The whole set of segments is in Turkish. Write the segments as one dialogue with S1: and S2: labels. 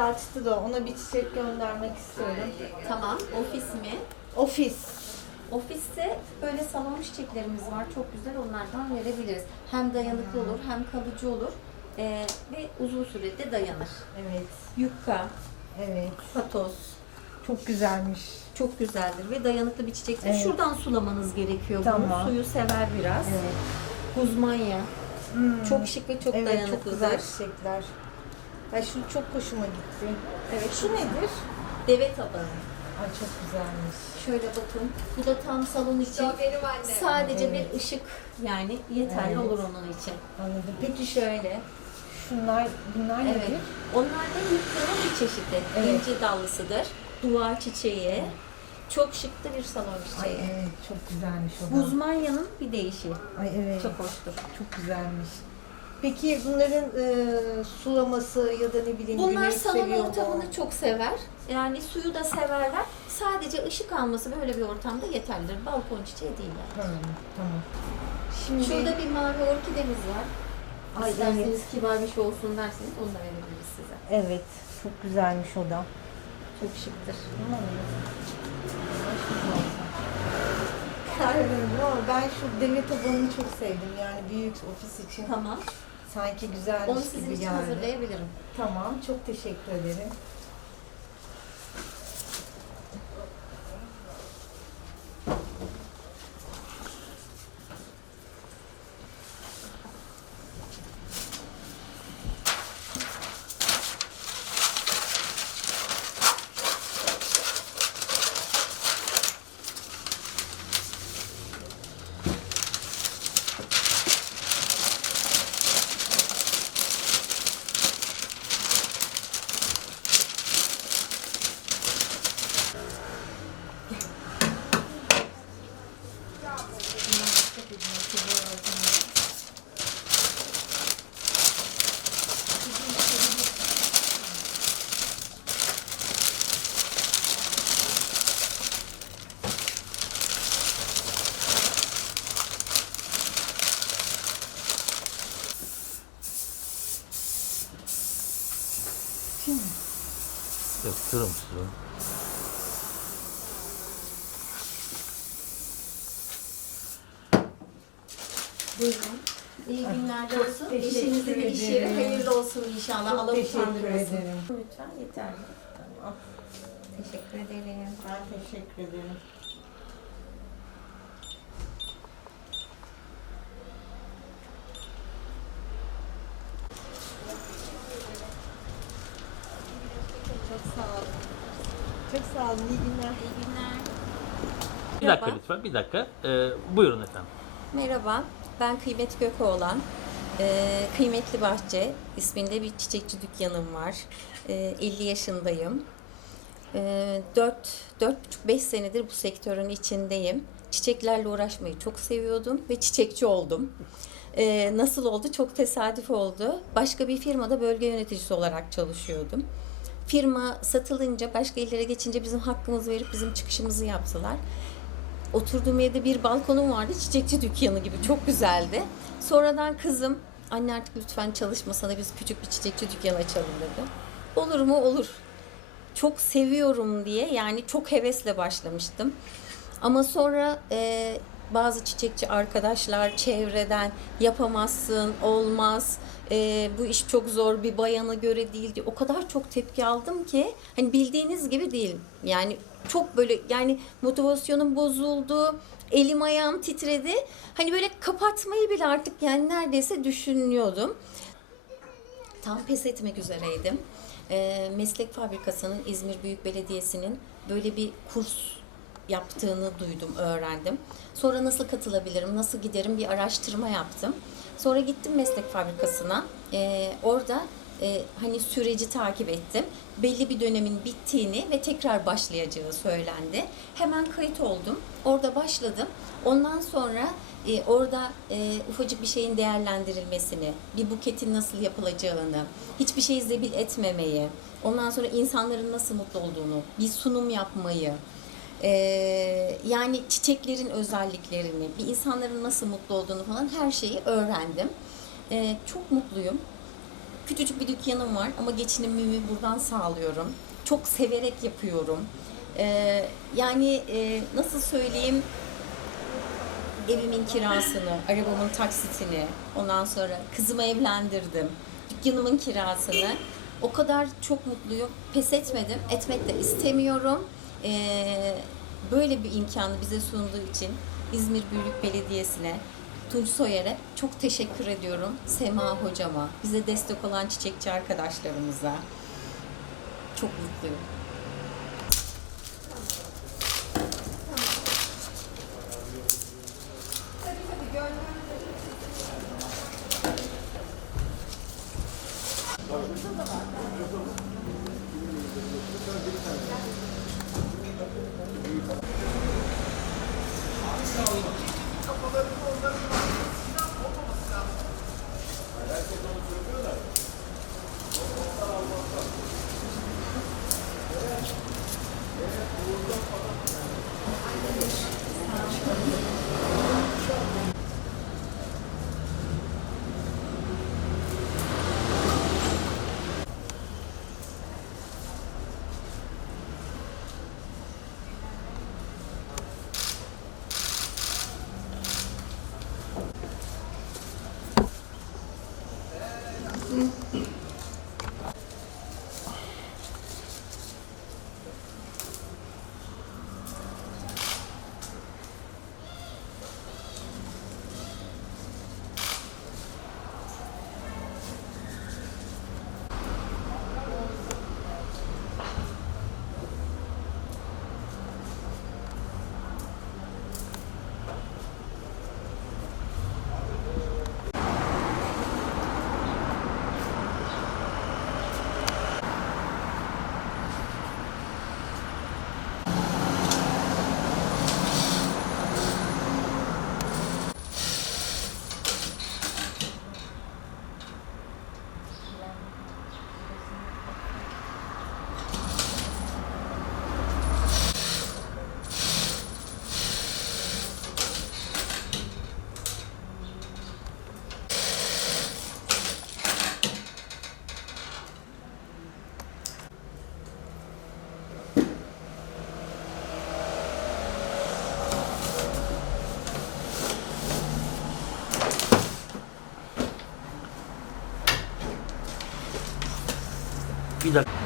S1: el açtı da ona bir çiçek göndermek istiyorum.
S2: Tamam. Ofis mi?
S1: Ofis.
S2: Ofiste böyle salon çiçeklerimiz var. Çok güzel onlardan verebiliriz. Hem dayanıklı olur hem kalıcı olur. Ee, ve uzun sürede dayanır.
S1: Evet.
S2: Yukka,
S1: Evet.
S2: patos
S1: Çok güzelmiş.
S2: çok güzeldir ve dayanıklı bir çiçektir.
S1: Evet.
S2: Şuradan sulamanız gerekiyor
S1: Tamam.
S2: bunu. Suyu sever biraz.
S1: Evet.
S2: Guzmanya.
S1: Hmm.
S2: Çok şık ve çok
S1: evet,
S2: dayanıklıdır.
S1: çok güzel çiçekler. Ay şu çok hoşuma gitti.
S2: Evet.
S1: Şu nedir?
S2: Deve tabanı.
S1: Ay çok güzelmiş.
S2: Şöyle bakın. Bu da tam salon için. Sadece
S1: Evet.
S2: bir ışık yani yeterli
S1: Evet.
S2: olur onun için.
S1: Anladım. Peki
S2: Şöyle.
S1: şunlar, bunlar
S2: Evet.
S1: nedir?
S2: Onlar da yıkkanın bir çeşidi.
S1: Evet.
S2: İnci dallısıdır. Duvar çiçeği. Çok şıklı bir salon
S1: Ay
S2: çiçeği.
S1: evet çok güzelmiş o da.
S2: Guzmanya'nın bir değişi.
S1: Ay evet.
S2: Çok hoştur.
S1: Çok güzelmiş. Peki bunların e, sulaması ya da ne bileyim
S2: Bunlar
S1: güneş
S2: salon
S1: seviyor mu?
S2: ortamını çok sever. Yani suyu da severler. Sadece ışık alması böyle bir ortamda yeterlidir. Balkon çiçeği değil yani.
S1: Tamam, tamam. Şimdi
S2: Şurada bir mavi orkidemiz var.
S1: Ay,
S2: İsterseniz
S1: evet.
S2: kibar bir şey olsun derseniz onu da verebiliriz size.
S1: evet çok güzelmiş o da.
S2: Çok şıktır.
S1: Karar ama ben şu deve tabanını çok sevdim yani büyük ofis için
S2: Tamam.
S1: Sanki güzelmiş
S2: Onu sizin
S1: gibi
S2: için
S1: geldi.
S2: hazırlayabilirim.
S1: Tamam çok teşekkür ederim.
S2: Buyurun. İyi günler
S1: çok
S2: olsun. Eşinizin de iş yeri hayırlı olsun inşallah.
S1: Çok
S2: Allah
S1: teşekkür
S2: utandırmasın.
S1: ederim.
S2: Lütfen yeterli.
S1: Tamam.
S2: Teşekkür ederim.
S1: Ben teşekkür ederim. Çok sağ olun. Çok sağ olun. İyi günler.
S2: İyi günler.
S3: Bir dakika lütfen, bir dakika. Ee, buyurun efendim.
S2: Merhaba, ben Kıymet Gökoğlan. Ee, Kıymetli Bahçe isminde bir çiçekçi dükkanım var. Ee, 50 yaşındayım. Ee, 4 4,5-5 senedir bu sektörün içindeyim. Çiçeklerle uğraşmayı çok seviyordum ve çiçekçi oldum. Ee, nasıl oldu? Çok tesadüf oldu. Başka bir firmada bölge yöneticisi olarak çalışıyordum. Firma satılınca, başka illere geçince bizim hakkımızı verip bizim çıkışımızı yaptılar. Oturduğum evde bir balkonum vardı. Çiçekçi dükkanı gibi. Çok güzeldi. Sonradan kızım anne artık lütfen çalışmasana biz küçük bir çiçekçi dükkanı açalım dedi. Olur mu? Olur. Çok seviyorum diye yani çok hevesle başlamıştım. Ama sonra e, bazı çiçekçi arkadaşlar çevreden yapamazsın, olmaz, e, bu iş çok zor bir bayana göre değil diye o kadar çok tepki aldım ki hani bildiğiniz gibi değil. Yani çok böyle yani motivasyonum bozuldu, elim ayağım titredi. Hani böyle kapatmayı bile artık yani neredeyse düşünüyordum. Tam pes etmek üzereydim. Ee, meslek fabrikasının İzmir Büyük Belediyesi'nin böyle bir kurs yaptığını duydum, öğrendim. Sonra nasıl katılabilirim, nasıl giderim bir araştırma yaptım. Sonra gittim meslek fabrikasına. Ee, orada e, hani süreci takip ettim. Belli bir dönemin bittiğini ve tekrar başlayacağı söylendi. Hemen kayıt oldum. Orada başladım. Ondan sonra e, orada e, ufacık bir şeyin değerlendirilmesini, bir buketin nasıl yapılacağını, hiçbir şeyi zebil etmemeyi, ondan sonra insanların nasıl mutlu olduğunu, bir sunum yapmayı, e, yani çiçeklerin özelliklerini, bir insanların nasıl mutlu olduğunu falan her şeyi öğrendim. E, çok mutluyum. Küçücük bir dükkanım var ama geçinimimi buradan sağlıyorum. Çok severek yapıyorum. Ee, yani e, nasıl söyleyeyim evimin kirasını, arabamın taksitini, ondan sonra kızımı evlendirdim, dükkanımın kirasını. O kadar çok mutluyum. Pes etmedim, etmek de istemiyorum. Ee, böyle bir imkanı bize sunduğu için İzmir Büyük Belediyesi'ne, Tunç Soyer'e çok teşekkür ediyorum. Sema hocama, bize destek olan çiçekçi arkadaşlarımıza. Çok mutluyum.
S4: Bir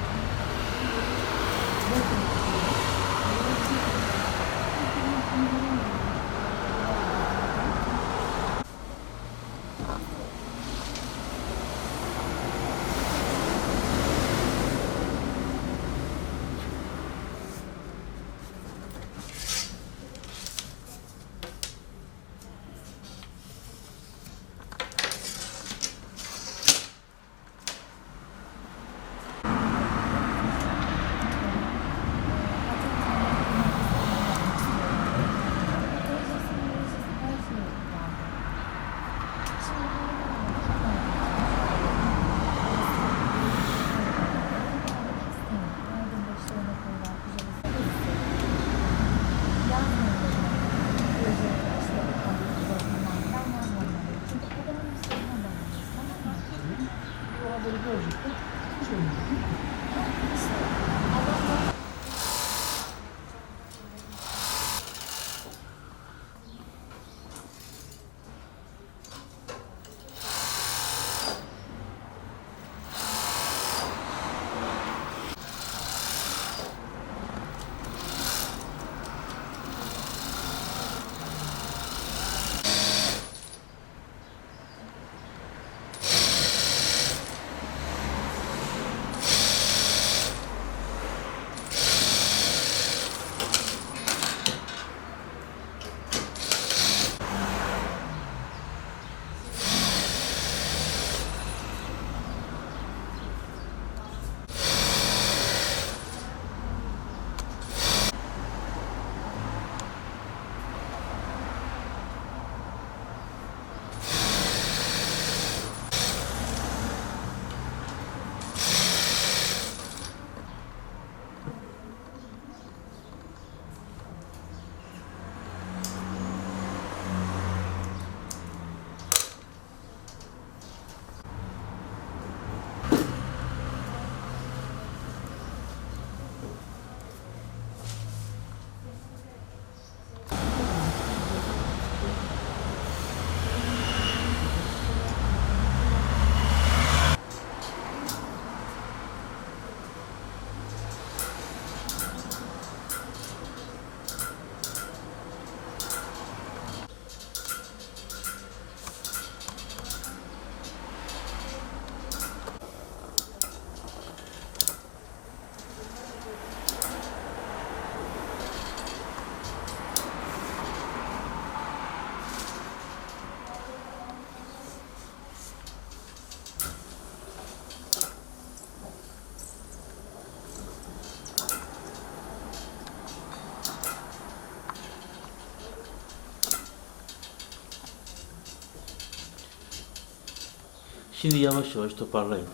S4: dakika.
S3: Şimdi yavaş yavaş toparlayın.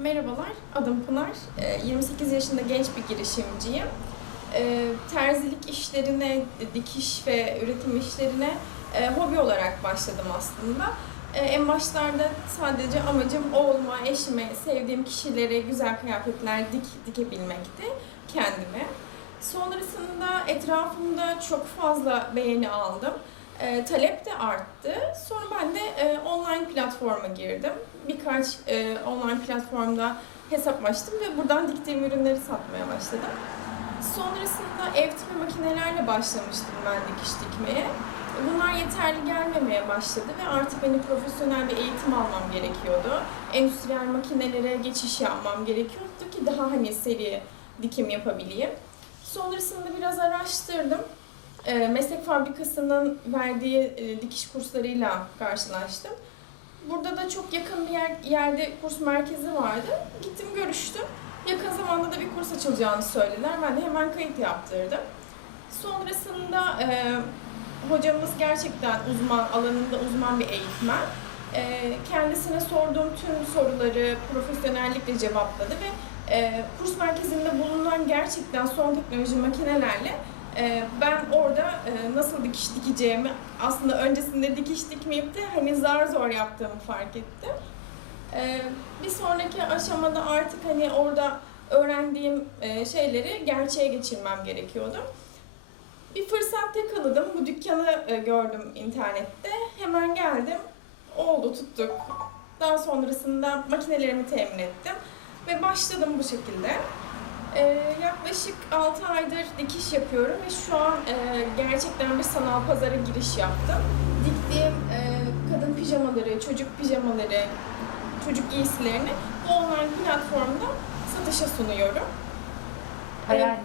S5: Merhabalar, adım Pınar. Ee, 28 yaşında genç bir girişimciyim. Ee, Terzilik işlerine, dikiş ve üretim işlerine e, hobi olarak başladım aslında. Ee, En başlarda sadece amacım oğluma, eşime, sevdiğim kişilere güzel kıyafetler dik, dikebilmekti kendime. Sonrasında etrafımda çok fazla beğeni aldım. E, talep de arttı. Sonra ben de e, online platforma girdim. Birkaç e, online platformda hesap açtım ve buradan diktiğim ürünleri satmaya başladım. Sonrasında ev tipi makinelerle başlamıştım ben dikiş dikmeye. Bunlar yeterli gelmemeye başladı ve artık beni profesyonel bir eğitim almam gerekiyordu. Endüstriyel makinelere geçiş yapmam gerekiyordu ki daha hani seri dikim yapabileyim. Sonrasında biraz araştırdım. E, meslek fabrikasının verdiği e, dikiş kurslarıyla karşılaştım. Burada da çok yakın bir yer, yerde kurs merkezi vardı. Gittim görüştüm. Yakın zamanda da bir kurs açılacağını söylediler. Ben de hemen kayıt yaptırdım. Sonrasında e, hocamız gerçekten uzman, alanında uzman bir eğitmen. E, kendisine sorduğum tüm soruları profesyonellikle cevapladı ve e, kurs merkezinde bulunan gerçekten son teknoloji makinelerle ee, ben orada e, nasıl dikiş dikeceğimi aslında öncesinde dikiş dikmeyip de hani zar zor yaptığımı fark ettim. Ee, Bir sonraki aşamada artık hani orada öğrendiğim e, şeyleri gerçeğe geçirmem gerekiyordu. Bir fırsat yakaladım. Bu dükkanı e, gördüm internette. Hemen geldim. Oldu tuttuk. Daha sonrasında makinelerimi temin ettim. Ve başladım bu şekilde. Ee, yaklaşık 6 aydır dikiş yapıyorum ve şu an e, gerçekten bir sanal pazara giriş yaptım. Diktiğim e, kadın pijamaları, çocuk pijamaları, çocuk giysilerini bu online platformda satışa sunuyorum.
S4: Hayal,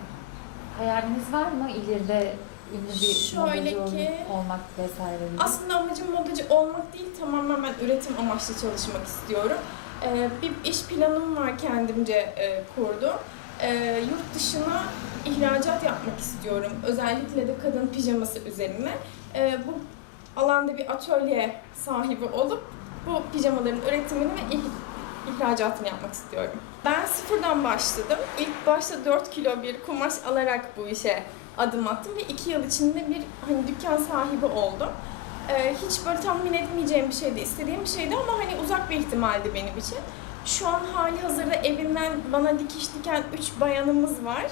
S4: hayaliniz var mı ileride ünlü bir
S5: Şöyle ki,
S4: ol- olmak vesaire gibi?
S5: Aslında amacım modacı olmak değil, tamamen ben üretim amaçlı çalışmak istiyorum. Ee, bir iş planım var kendimce e, kurdum. Ee, yurt dışına ihracat yapmak istiyorum. Özellikle de kadın pijaması üzerine. Ee, bu alanda bir atölye sahibi olup bu pijamaların üretimini ve ih- ihracatını yapmak istiyorum. Ben sıfırdan başladım. İlk başta 4 kilo bir kumaş alarak bu işe adım attım ve 2 yıl içinde bir hani dükkan sahibi oldum. Ee, hiç böyle tahmin etmeyeceğim bir şeydi, istediğim bir şeydi ama hani uzak bir ihtimaldi benim için. Şu an hali hazırda evinden bana dikiş diken 3 bayanımız var.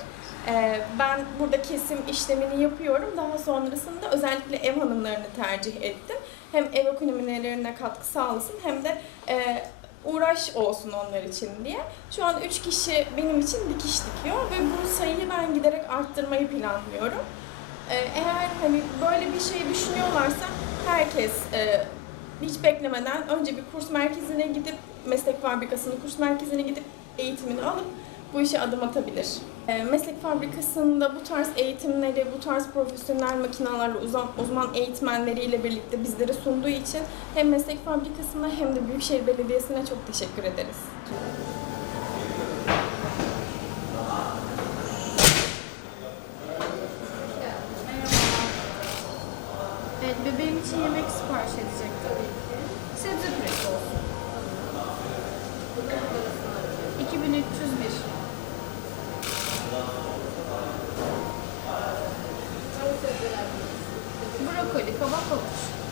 S5: Ee, ben burada kesim işlemini yapıyorum. Daha sonrasında özellikle ev hanımlarını tercih ettim. Hem ev ekonomilerine katkı sağlasın hem de e, uğraş olsun onlar için diye. Şu an 3 kişi benim için dikiş dikiyor ve bu sayıyı ben giderek arttırmayı planlıyorum. Ee, eğer hani böyle bir şey düşünüyorlarsa herkes e, hiç beklemeden önce bir kurs merkezine gidip meslek fabrikasının kurs merkezine gidip eğitimini alıp bu işe adım atabilir. Ee, meslek fabrikasında bu tarz eğitimleri, bu tarz profesyonel makinalarla uzman, uzman eğitmenleriyle birlikte bizlere sunduğu için hem meslek fabrikasına hem de Büyükşehir Belediyesi'ne çok teşekkür ederiz.
S6: トバッ
S3: グ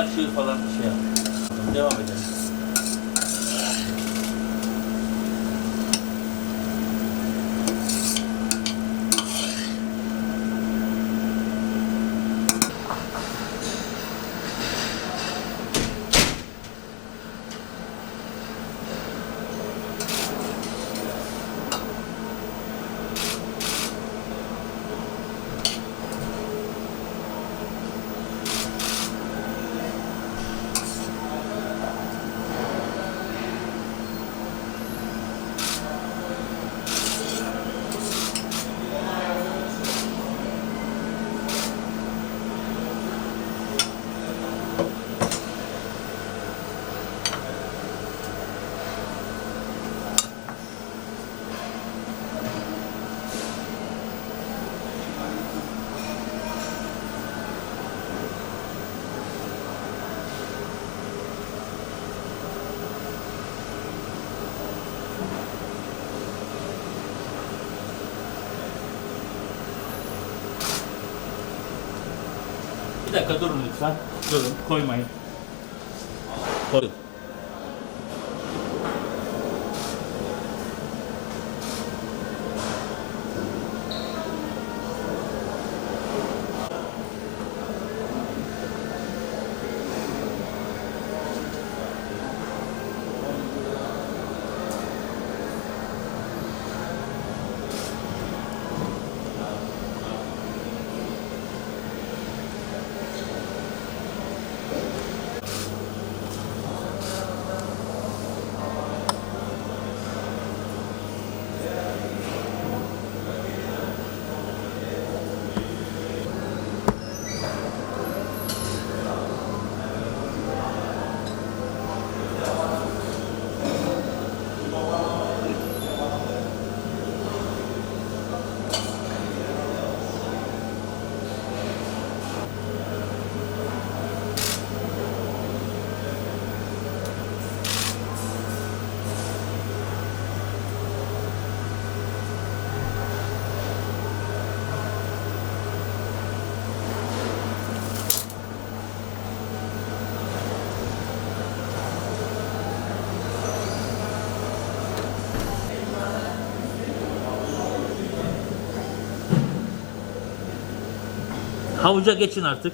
S3: kaşığı falan şey yap. Devam edelim. Bir dakika durun lütfen. Durun, koymayın. Havuca geçin artık.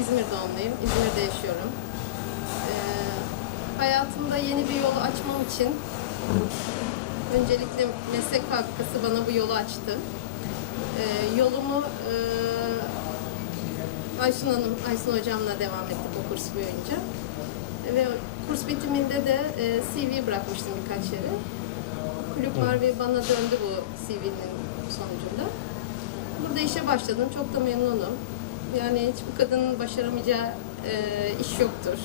S7: İzmir doğumluyum. İzmir'de yaşıyorum. Ee, hayatımda yeni bir yolu açmam için öncelikle meslek fabrikası bana bu yolu açtı. Ee, yolumu e, Aysun Hanım, Aysun hocamla devam ettik o kurs boyunca. Ve kurs bitiminde de e, CV bırakmıştım birkaç yere. Kulüp var ve bana döndü bu CV'nin sonucunda. Burada işe başladım. Çok da memnunum. Yani hiçbir kadının başaramayacağı e, iş yoktur.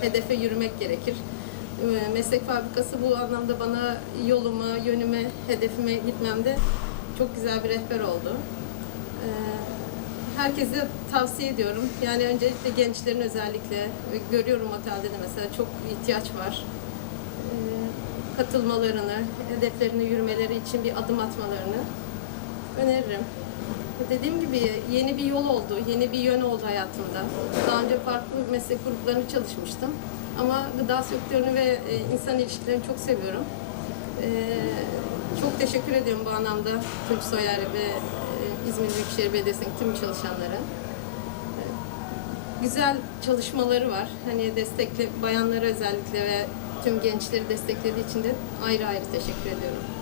S7: Hedefe yürümek gerekir. E, meslek fabrikası bu anlamda bana yoluma, yönüme, hedefime gitmemde çok güzel bir rehber oldu. E, herkese tavsiye ediyorum. Yani öncelikle gençlerin özellikle ve görüyorum otelde de mesela çok ihtiyaç var. E, katılmalarını, hedeflerine yürümeleri için bir adım atmalarını öneririm. Dediğim gibi yeni bir yol oldu, yeni bir yön oldu hayatımda. Daha önce farklı meslek gruplarında çalışmıştım. Ama gıda sektörünü ve e, insan ilişkilerini çok seviyorum. E, çok teşekkür ediyorum bu anlamda Tunç Soyer ve e, İzmir Büyükşehir Belediyesi'nin tüm çalışanlara. Güzel çalışmaları var. Hani destekli bayanları özellikle ve tüm gençleri desteklediği için de ayrı ayrı teşekkür ediyorum.